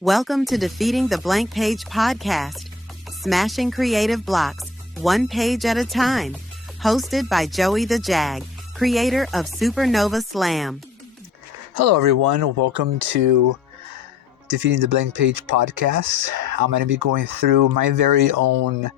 Welcome to Defeating the Blank Page podcast, smashing creative blocks, one page at a time. Hosted by JoeyTheJag, creator of Supernova Slam. Hello, everyone. Welcome to Defeating the Blank Page podcast. I'm going to be going through my very own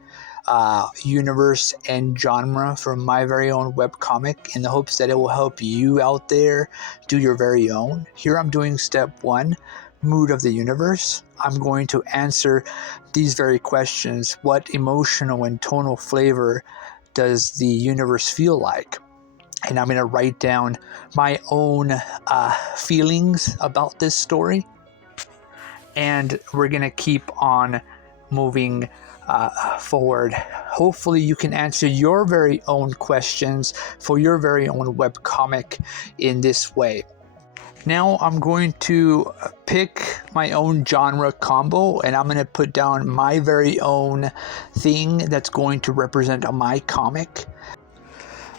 universe and genre for my very own webcomic in the hopes that it will help you out there do your very own. Here I'm doing step 1. Mood of the universe. I'm going to answer these very questions. What emotional and tonal flavor does the universe feel like? And I'm going to write down my own feelings about this story. And we're going to keep on moving forward. Hopefully you can answer your very own questions for your very own webcomic in this way. Now I'm going to pick my own genre combo, and I'm going to put down my very own thing that's going to represent my comic.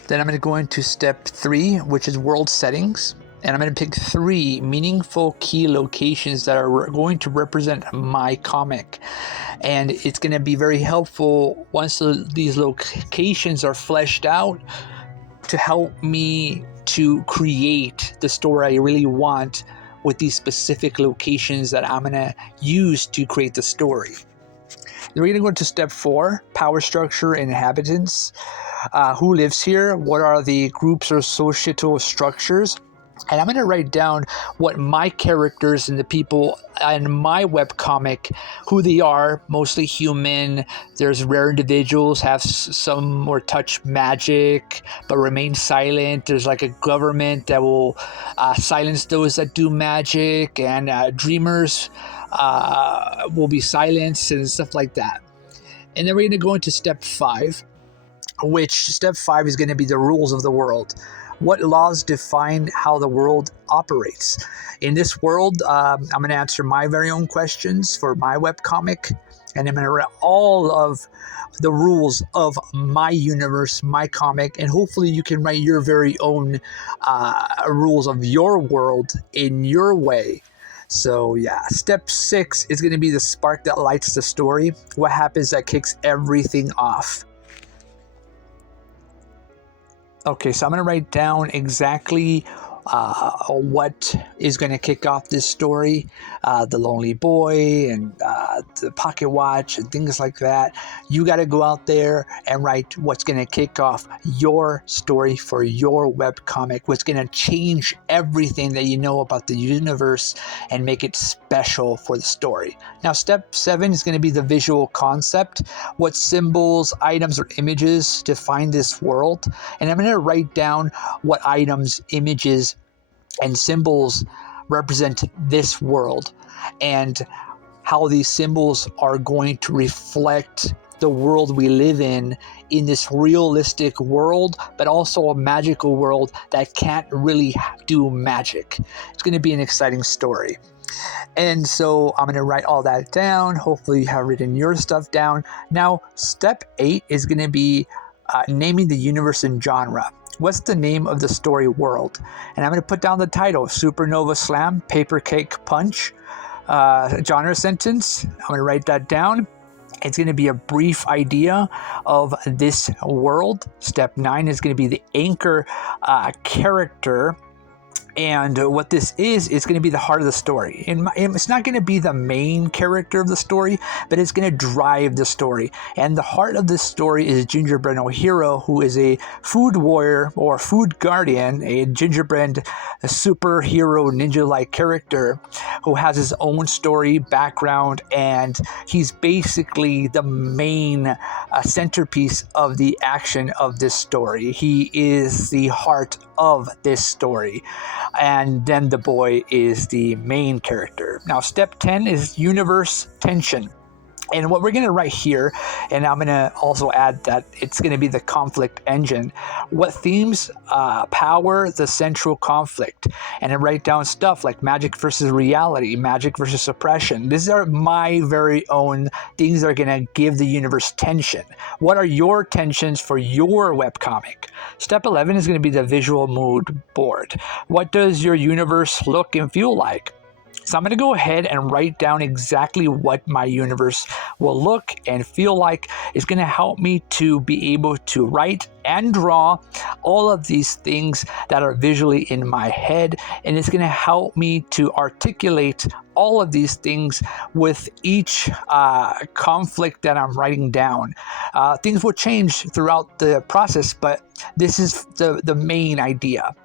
Then I'm going to go into step 3, which is world settings, and I'm going to pick 3 meaningful key locations that are going to represent my comic. And it's going to be very helpful once these locations are fleshed out to help me to create the story I really want with these specific locations that I'm going to use to create the story. Then we're going to go into step 4, power structure and inhabitants. Who lives here? What are the groups or societal structures? And I'm going to write down what my characters and the people in my webcomic, who they are, mostly human. There's rare individuals, have some or touch magic, but remain silent. There's like a government that will silence those that do magic, and dreamers will be silenced and stuff like that. And then we're going to go into step 5, which step 5 is going to be the rules of the world. What laws define how the world operates? In this world, I'm going to answer my very own questions for my webcomic, and I'm going to write all of the rules of my universe, my comic, and hopefully you can write your very own rules of your world in your way. So yeah, step 6 is going to be the spark that lights the story. What happens that kicks everything off? Okay, so I'm going to write down exactly what is going to kick off this story, the lonely boy and the pocket watch and things like that. You got to go out there and write what's going to kick off your story for your webcomic, what's going to change everything that you know about the universe and make it special for the story. Now, step 7 is going to be the visual concept. What symbols, items, or images define this world? And I'm going to write down what items, images, and symbols represent this world, and how these symbols are going to reflect the world we live in this realistic world, but also a magical world that can't really do magic. It's going to be an exciting story. And so I'm going to write all that down. Hopefully you have written your stuff down. Now, step 8 is going to be naming the universe and genre. What's the name of the story world? And I'm going to put down the title, Supernova Slam, Paper Cake Punch, genre sentence. I'm going to write that down. It's going to be a brief idea of this world. Step 9 is going to be the anchor character. And what this is going to be the heart of the story. And it's not going to be the main character of the story, but it's going to drive the story. And the heart of this story is Gingerbread Hero, who is a food warrior or food guardian, a gingerbread superhero ninja-like character who has his own story, background, and he's basically the main centerpiece of the action of this story. He is the heart of this story. And then the boy is the main character. Now, step 10 is universe tension. And what we're going to write here, and I'm going to also add that it's going to be the conflict engine. What themes power the central conflict? And I write down stuff like magic versus reality, magic versus suppression. These are my very own things that are going to give the universe tension. What are your tensions for your webcomic? Step 11 is going to be the visual mood board. What does your universe look and feel like? So I'm going to go ahead and write down exactly what my universe will look and feel like. It's going to help me to be able to write and draw all of these things that are visually in my head. And it's going to help me to articulate all of these things with each conflict that I'm writing down. Things will change throughout the process, but this is the main idea.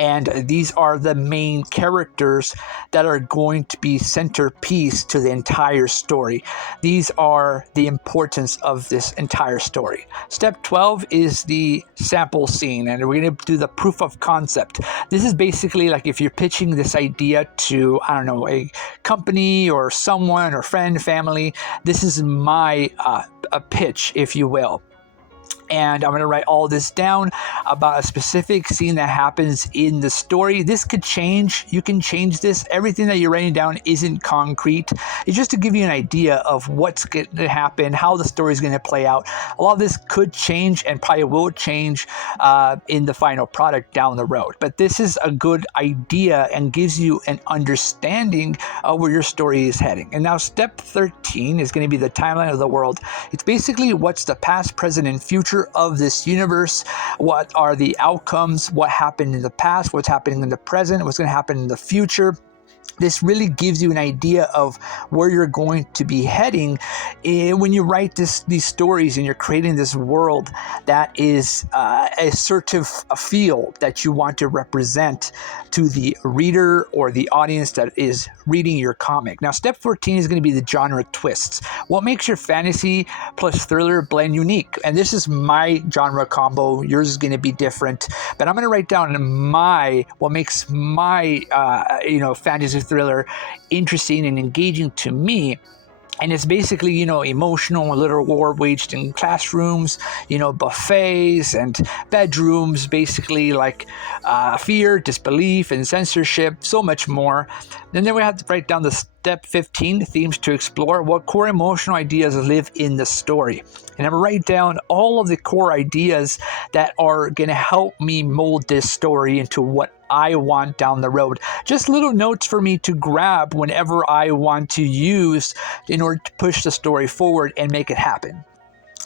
And these are the main characters that are going to be centerpiece to the entire story. These are the importance of this entire story. Step 12 is the sample scene, and we're going to do the proof of concept. This is basically like if you're pitching this idea to, I don't know, a company or someone or friend, family. This is my a pitch, if you will. And I'm going to write all this down about a specific scene that happens in the story. This could change. You can change this. Everything that you're writing down isn't concrete. It's just to give you an idea of what's going to happen, how the story is going to play out. A lot of this could change and probably will change in the final product down the road. But this is a good idea and gives you an understanding of where your story is heading. And now step 13 is going to be the timeline of the world. It's basically what's the past, present, and future of this universe. What are the outcomes? What happened in the past? What's happening in the present? What's going to happen in the future? This really gives you an idea of where you're going to be heading when you write these stories and you're creating this world that is a certain feel that you want to represent to the reader or the audience that is reading your comic. Now, step 14 is going to be the genre twists. What makes your fantasy plus thriller blend unique? And this is my genre combo. Yours is going to be different, but I'm going to write down what makes my fantasy thriller interesting and engaging to me. And it's basically, emotional, a little war waged in classrooms, buffets and bedrooms, basically like fear, disbelief, and censorship, so much more. And then we have to write down the step 15 themes to explore. What core emotional ideas live in the story? And I'm going to write down all of the core ideas that are going to help me mold this story into what I want down the road. Just little notes for me to grab whenever I want to use in order to push the story forward and make it happen.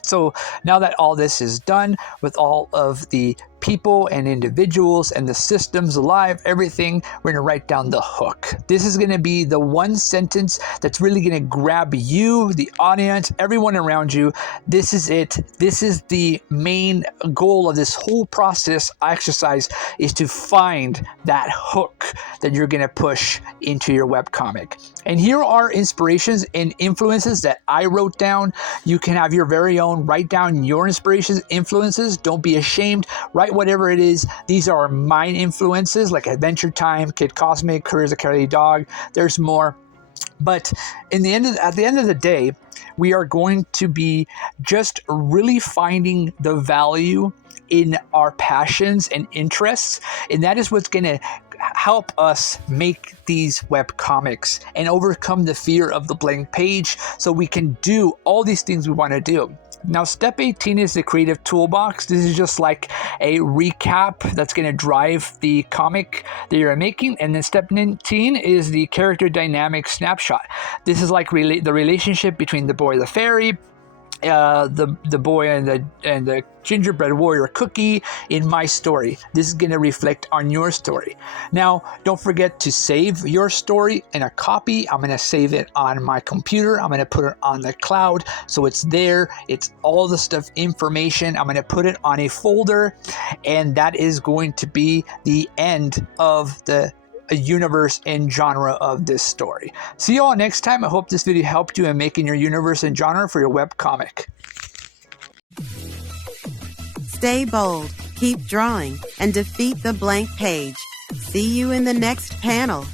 So now that all this is done with all of the people and individuals and the systems alive, everything, we're going to write down the hook. This is going to be the one sentence that's really going to grab you, the audience, everyone around you. This is it. This is the main goal of this whole process exercise, is to find that hook that you're going to push into your webcomic. And here are inspirations and influences that I wrote down. You can have your very own. Write down your inspirations, influences. Don't be ashamed. Write whatever it is. These are my influences, like Adventure Time, Kid Cosmic, Courage the Cowardly Dog. There's more. But at the end of the day, we are going to be just really finding the value in our passions and interests. And that is what's going to help us make these web comics and overcome the fear of the blank page, so we can do all these things we want to do. Now, step 18 is the creative toolbox. This is just like a recap that's going to drive the comic that you're making. And then step 19 is the character dynamic snapshot. This is like the relationship between the boy and the fairy, the boy and the gingerbread warrior cookie in my story. This is going to reflect on your story. Now, don't forget to save your story in a copy. I'm going to save it on my computer. I'm going to put it on the cloud, so it's there. It's all the stuff, information. I'm going to put it on a folder, and that is going to be the end of the universe and genre of this story. See you all next time. I hope this video helped you in making your universe and genre for your web comic. Stay bold, keep drawing, and defeat the blank page. See you in the next panel.